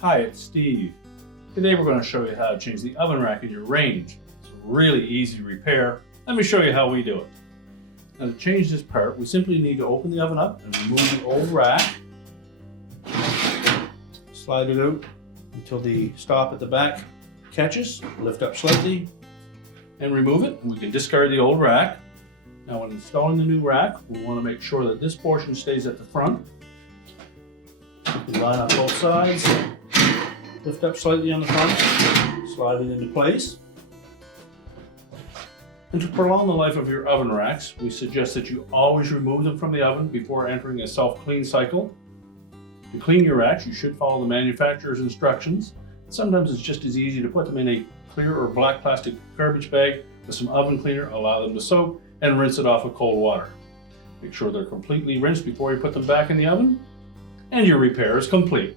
Hi, it's Steve. Today we're going to show you how to change the oven rack in your Range. It's a really easy repair. Let me show you how we do it. Now to change this part, we simply need to open the oven up and remove the old rack. Slide it out until the stop at the back catches. Lift up slightly and remove it. We can discard the old rack. Now when installing the new rack, we want to make sure that this portion stays at the front. Line up both sides. Lift up slightly on the front, slide it into place. And to prolong the life of your oven racks, we suggest that you always remove them from the oven before entering a self-clean cycle. To clean your racks, you should follow the manufacturer's instructions. Sometimes it's just as easy to put them in a clear or black plastic garbage bag with some oven cleaner, allow them to soak, and rinse it off with cold water. Make sure they're completely rinsed before you put them back in the oven, and your repair is complete.